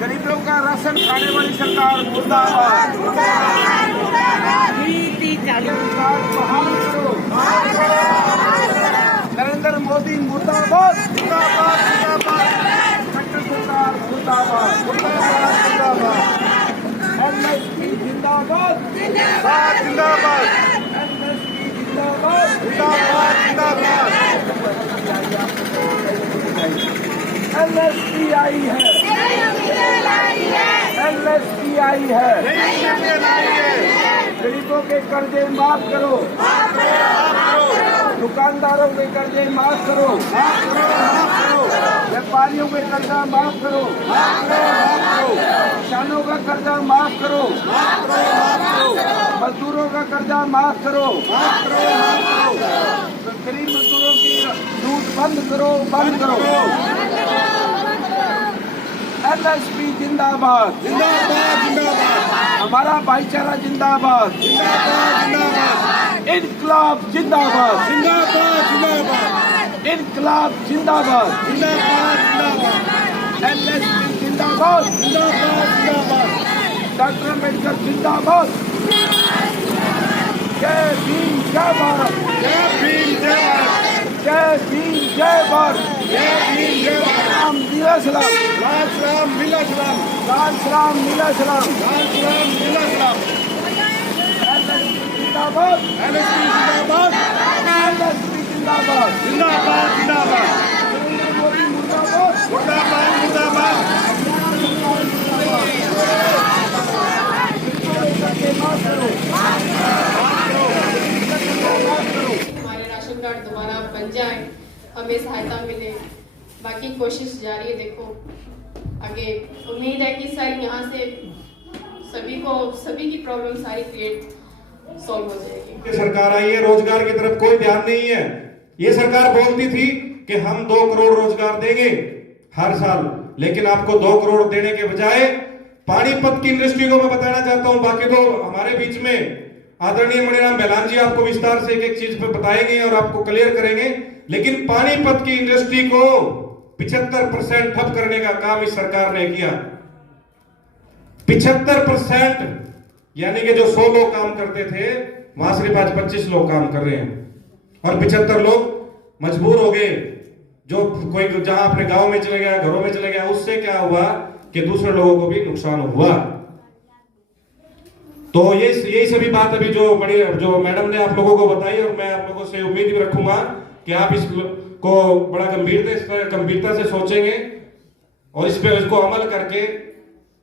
गरीबों का राशन खाने वाली सरकार मुर्दाबाद। नीति चालू कार्ड बहाल करो। नरेंद्र मोदी मुर्दाबाद मुर्दाबाद मुर्दाबाद। सेंट्रल सरकार मुर्दाबाद मुर्दाबाद मुर्दाबाद। एमएसपी जिंदाबाद जिंदाबाद जिंदाबाद। एमएसपी जिंदाबाद जिंदाबाद जिंदाबाद। एमएसपी आई है, एमएसपी आई है। गरीबों के कर्जे माफ करो, दुकानदारों के कर्जे माफ करो, व्यापारियों के कर्जा माफ करो, किसानों का कर्जा माफ करो, मजदूरों का कर्जा माफ करो, गरीब मजदूरों की लूट बंद करो, बंद करो। एमएसपी जिंदाबाद जिंदाबाद जिंदाबाद। हमारा भाईचारा जिंदाबाद जिंदाबाद जिंदाबाद। इनकलाब जिंदाबाद जिंदाबाद जिंदाबाद। इनकलाब जिंदाबाद जिंदाबाद जिंदाबाद। एमएसपी जिंदाबाद जिंदाबाद जिंदाबाद। डॉक्टर अम्बेडकर जिंदाबाद। जय भीम जय भारत। जय भीम जय भारत। जय भीम जय भारत। जय भीम जय भारत। राम मिला सलाम, लाल सलाम मिला सलाम, लाल सलाम मिला सलाम, लाल सलाम मिला सलाम। जिंदाबाद एमएसपी जिंदाबाद एमएसपी जिंदाबाद जिंदाबाद जिंदाबाद। मोदी मुर्दाबाद मुर्दाबाद मुर्दाबाद। हमारे राशन कार्ड दोबारा बन जाए, हमें सहायता मिले। बाकी कोशिश जारी है। देखो आगे उम्मीद है कि सर यहाँ से सभी की प्रॉब्लम सारी क्रिएट सॉल्व हो जाएगी। सरकार आई है, रोजगार की तरफ कोई ध्यान नहीं है। ये सरकार बोलती थी कि हम 2 करोड़ रोजगार देंगे हर साल, लेकिन आपको 2 करोड़ देने के बजाय पानीपत की इंडस्ट्री को मैं बताना चाहता हूं। बाकी तो हमारे बीच में आदरणीय मणिराम बेलान जी आपको विस्तार से एक एक चीज पे बताएंगे और आपको क्लियर करेंगे, लेकिन पानीपत की इंडस्ट्री को 75% ठप करने का काम इस सरकार ने किया। 75%, यानी कि जो 100 लोग काम करते थे वहां सिर्फ आज 25 लोग काम कर रहे हैं और 75 लोग मजबूर हो गए। जो कोई जहां अपने गांव में चले गया, घरों में चले गया, उससे क्या हुआ कि दूसरे लोगों को भी नुकसान हुआ। तो यही सभी बात अभी जो मैडम ने आप लोगों को बताई, और मैं आप लोगों से उम्मीद भी रखूंगा कि आप इसको बड़ा गंभीरता से सोचेंगे और इस पे इसको अमल करके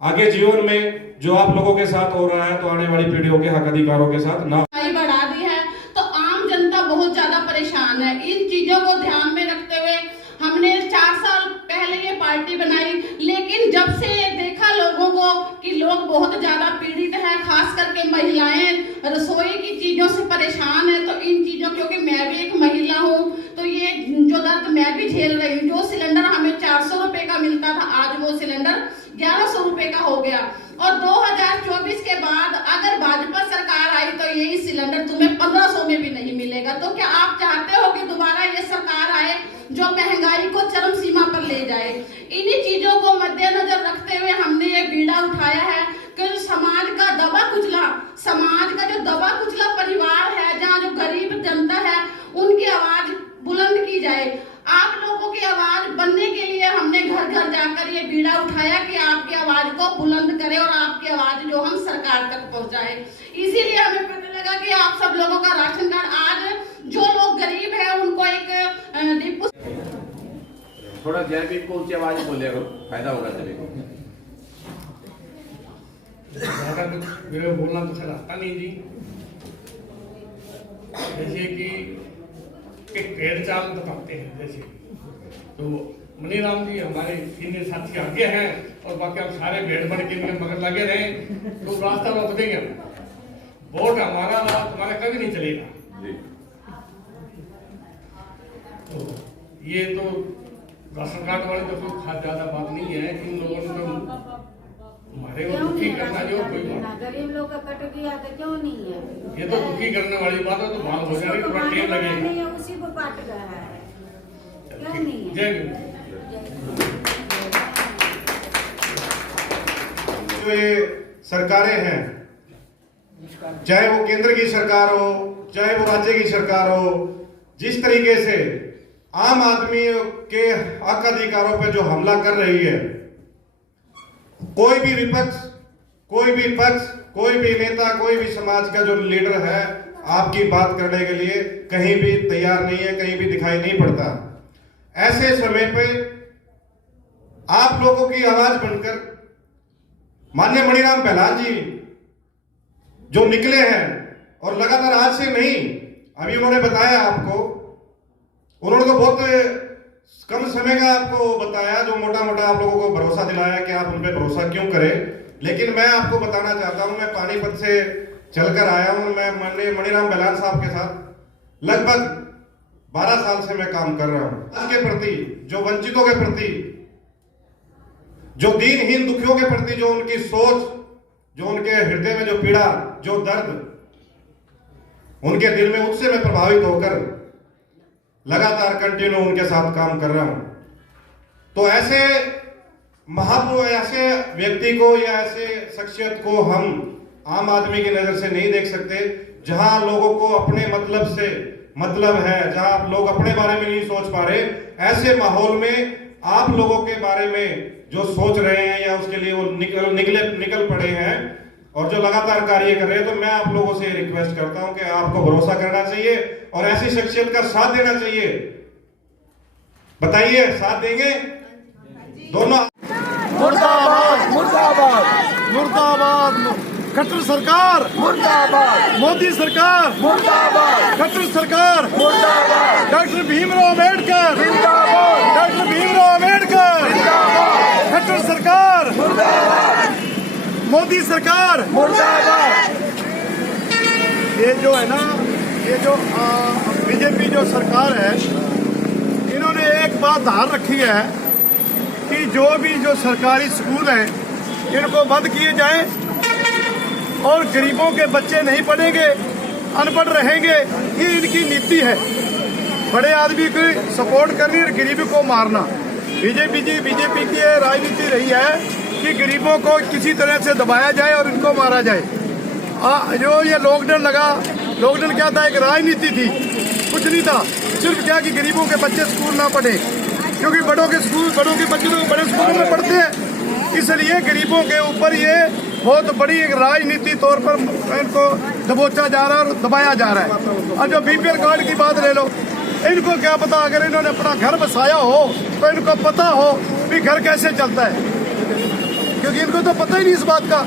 आगे जीवन में जो आप लोगों के साथ हो रहा है, तो आने वाली पीढ़ियों के हक अधिकारों के साथ ना बढ़ा दी है, तो आम जनता बहुत ज्यादा परेशान है। इन चीजों को ध्यान में रखते हुए हमने 4 साल पहले ये पार्टी बनाई, लेकिन जब से देखा लोगों को कि लोग बहुत ज्यादा पीड़ित हैं, खास करके महिलाएं रसोई की चीजों से परेशान है, तो इन चीजों, क्योंकि मैं भी एक महिला हूँ, तो ये जो दर्द मैं भी झेल रही हूँ। जो सिलेंडर हमें 400 रुपए का मिलता था, आज वो सिलेंडर 1100 रुपए का हो गया। और 2024 के बाद अगर भाजपा सरकार आई तो यही सिलेंडर तुम्हें 1500 में भी नहीं मिलेगा। तो क्या आप चाहते हो कि दोबारा ये सरकार आए जो महंगाई को चरम सीमा पर ले जाए? इन्हीं चीजों को मद्देनजर रखते हुए हमने ये बीड़ा उठाया है कि समाज का दबा कुचला परिवार है, जहाँ जो गरीब जनता है, उनकी आवाज बुलंद की जाए। आप लोगों की आवाज बनने के लिए हमने घर घर जाकर ये बीड़ा उठाया कि आपकी आवाज को बुलंद करें और आपकी आवाज जो हम सरकार तक पहुंचाए। इसीलिए हमें पता लगा कि आप सब लोगों का राशन कार्ड, आज जो लोग गरीब है उनको एक डिपो। थोड़ा जयवीर को ऊंची आवाज बोले करो, फायदा होगा सभी को। मेरे बोलना तो खैर आता नहीं जी। जैसे कि एक भेड़ चाल बताते हैं, जैसे तो मनीराम जी हमारे सीनियर साथी आगे हैं और बाकी हम सारे भेड़ बढ़ के इनके मगर लगे रहे तो रास्ता रोक देंगे। वोट हमारा राह तुम्हारा कभी नहीं चलेगा। जी। तो ये तो राशन कार्ड वाले तो कोई खास ज्यादा बात नहीं है। इन लोगों ने तो हमारे को दुखी करना जो कोई बात, गरीब लोग का कट गया तो क्यों नहीं है? ये तो दुखी करने वाली बात है। तो भाग हो जाएगी, थोड़ा टाइम लगेगा। उसी को काट गया है, क्यों नहीं है? जय गुरु। जो ये सरकारें हैं, चाहे वो केंद्र की सरकार हो चाहे वो राज्य की सरकार हो, जिस तरीके से आम आदमी के हक अधिकारों पर जो हमला कर रही है, कोई भी विपक्ष, कोई भी पक्ष, कोई भी नेता, कोई भी समाज का जो लीडर है आपकी बात करने के लिए कहीं भी तैयार नहीं है, कहीं भी दिखाई नहीं पड़ता। ऐसे समय पे आप लोगों की आवाज बनकर माननीय मणिराम पहलान जी जो निकले हैं, और लगातार आज से नहीं, अभी उन्होंने बताया आपको, उन्होंने तो बहुत कम समय का आपको बताया, जो मोटा मोटा आप लोगों को भरोसा दिलाया कि आप उन पर भरोसा क्यों करें। लेकिन मैं आपको बताना चाहता हूं, मैं पानीपत से चलकर आया हूं। मैं माननीय मणिराम पहलान साहब के साथ लगभग 12 साल से मैं काम कर रहा हूं। के प्रति, जो वंचितों के प्रति, जो दीनहीन दुखियों के प्रति जो उनकी सोच, जो उनके हृदय में जो पीड़ा, जो दर्द उनके दिल में, उससे मैं प्रभावित होकर लगातार कंटिन्यू उनके साथ काम कर रहा हूं। तो ऐसे महापुरुष, ऐसे व्यक्ति को या ऐसे शख्सियत को हम आम आदमी की नजर से नहीं देख सकते। जहां लोगों को अपने मतलब से मतलब है, जहां लोग अपने बारे में नहीं सोच पा रहे, ऐसे माहौल में आप लोगों के बारे में जो सोच रहे हैं या उसके लिए वो निकल पड़े हैं और जो लगातार कार्य कर रहे हैं, तो मैं आप लोगों से रिक्वेस्ट करता हूं कि आपको भरोसा करना चाहिए और ऐसी शख्सियत का साथ देना चाहिए। बताइए, साथ देंगे दोनों? मुर्दाबाद मुर्दाबाद मुर्दाबाद खट्टर सरकार, मुर्दाबाद मोदी सरकार, मुर्दाबाद खट्टर सरकार, मुर्दाबाद डॉक्टर भीमराव अम्बेडकर, जिंदाबाद डॉक्टर भीमराव अम्बेडकर, जिंदाबाद खट्टर सरकार, मुर्दाबाद मोदी सरकार, मुर्दाबाद। ये जो है ना, ये जो बीजेपी जो सरकार है, इन्होंने एक बात धार रखी है कि जो भी जो सरकारी स्कूल हैं इनको बंद किए जाएं और गरीबों के बच्चे नहीं पढ़ेंगे, अनपढ़ रहेंगे। ये इनकी नीति है, बड़े आदमी की सपोर्ट करनी और गरीबी को मारना। बीजेपी की ये राजनीति रही है कि गरीबों को किसी तरह से दबाया जाए और इनको मारा जाए। जो ये लॉकडाउन लगा, लॉकडाउन क्या था? एक राजनीति थी, कुछ नहीं था। सिर्फ क्या कि गरीबों के बच्चे स्कूल ना पढ़े, क्योंकि बड़ों के बच्चे तो बड़े स्कूलों में पढ़ते हैं। इसलिए गरीबों के ऊपर ये बहुत बड़ी एक राजनीति तौर पर इनको दबोचा जा रहा है और दबाया जा रहा है। और जो बीपीएल कार्ड की बात ले लो, इनको क्या पता, अगर इन्होंने अपना घर बसाया हो तो इनको पता हो कि घर कैसे चलता है, क्योंकि इनको तो पता ही नहीं इस बात का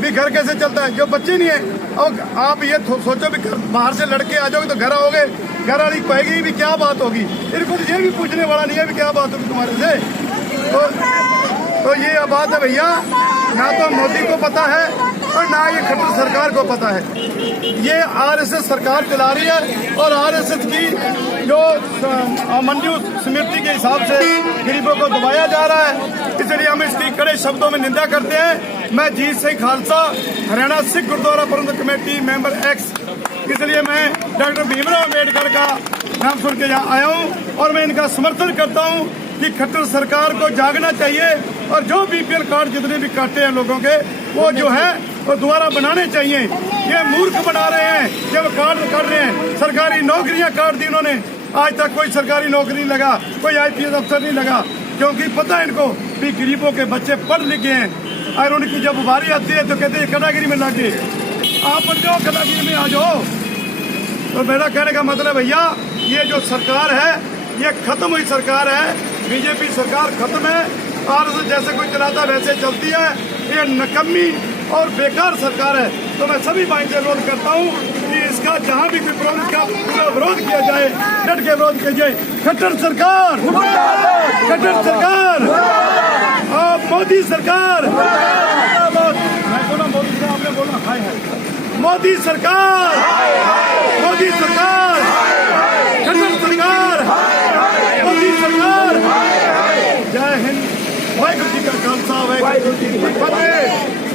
भी घर कैसे चलता है। जो बच्चे नहीं है, और आप ये सोचो भी बाहर से लड़के आ जाओगे तो घर आओगे, घर वाली कहेगी भी क्या बात होगी, इनको तो ये भी पूछने वाला नहीं है भी क्या बात होगी तुम्हारे से। तो ये बात है भैया, ना तो मोदी को पता है और ना ये खट्टर सरकार को पता है। ये आरएसएस सरकार चला रही है और आरएसएस की जो मंजू स्मृति के हिसाब से गरीबों को दबाया जा रहा है। इसलिए हम इसकी कड़े शब्दों में निंदा करते हैं। मैं जीत सिंह खालसा, हरियाणा सिख गुरुद्वारा प्रबंधक कमेटी मेंबर एक्स, इसलिए मैं डॉक्टर भीमराव अम्बेडकर का नाम सुन के यहाँ आया हूँ और मैं इनका समर्थन करता हूँ कि खट्टर सरकार को जागना चाहिए और जो बीपीएल कार्ड जितने भी काटे हैं लोगों के, वो जो है वो दोबारा बनाने चाहिए। ये मूर्ख बना रहे हैं जब कार्ड कर रहे हैं। सरकारी नौकरियां काट दी इन्होंने, आज तक कोई सरकारी नौकरी नहीं लगा, कोई आईपीएस अफसर नहीं लगा, क्योंकि पता है इनको भी गरीबों के बच्चे पढ़ लिख गए हैं। और उनकी जब बारी आती है तो कहते हैं कदागिरी में लगे, आप बन जाओ, कदागिरी में आ जाओ। तो मेरा कहने का मतलब भैया, ये जो सरकार है ये खत्म हुई सरकार है। बीजेपी सरकार खत्म है, आरएसएस जैसे कोई चलाता वैसे चलती है। ये नकम्मी और बेकार सरकार है। तो मैं सभी भाई से अनुरोध करता हूँ कि इस इसका जहां भी कोई प्रॉब्लम का पूरा विरोध किया जाए, डट के विरोध किया जाए। खट्टर सरकार, खट्टर सरकार, मोदी सरकार, मैं बोला मोदी साहब, आपने बोला हाय हाय। मोदी सरकार, मोदी सरकार, खट्टर सरकार, मोदी सरकार। जय हिंद, वाहिगुरू जी का खालसा, वाहिगुरू जी की फतेह।